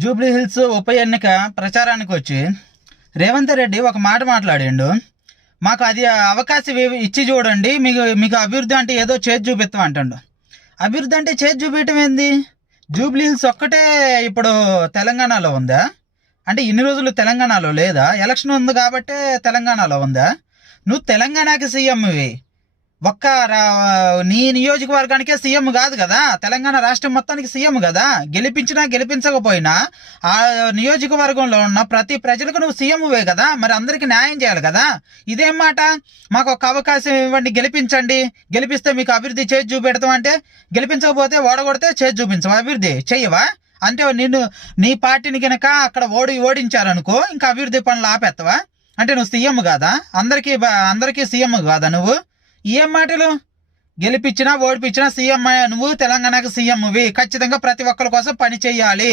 Jubilee hills ఉప ఎన్నిక ప్రచారానికి వచ్చి రేవంత్ రెడ్డి ఒక మాట మాట్లాడిండు. మాకు అది అవకాశం ఇచ్చి చూడండి, మీకు మీకు అభివృద్ధి అంటే ఏదో చేతి చూపిస్తాం అంటాడు. అభివృద్ధి అంటే చేతి చూపించడం ఏంది? జూబ్లీ హిల్స్ ఒక్కటే ఇప్పుడు తెలంగాణలో ఉందా? అంటే ఇన్ని రోజులు తెలంగాణలో లేదా? ఎలక్షన్ ఉంది కాబట్టే తెలంగాణలో ఉందా? నువ్వు తెలంగాణకి సీఎంవి, నీ నియోజకవర్గానికే సీఎం కాదు కదా, తెలంగాణ రాష్ట్రం మొత్తానికి సీఎం కదా. గెలిపించినా గెలిపించకపోయినా ఆ నియోజకవర్గంలో ఉన్న ప్రతి ప్రజలకు నువ్వు సీఎంవే కదా, మరి అందరికి న్యాయం చేయాలి కదా. ఇదేం మాట? మాకు ఒక అవకాశం ఇవ్వండి, గెలిపించండి, గెలిపిస్తే మీకు అభివృద్ధి చేసి చూపెడతాం అంటే, గెలిపించకపోతే ఓడగొడితే చేసి చూపించవు, అభివృద్ధి చెయ్యవా? అంటే నీ పార్టీని కనుక అక్కడ ఓడించారనుకో, ఇంకా అభివృద్ధి పనులు ఆపేస్తావా? అంటే నువ్వు సీఎం కాదా? అందరికీ సీఎం కాదా నువ్వు? ఏం మాటలు? గెలిపించినా ఓడిపించినా సీఎం నువ్వు, తెలంగాణకు సీఎంవి, ఖచ్చితంగా ప్రతి ఒక్కరి కోసం పని చెయ్యాలి.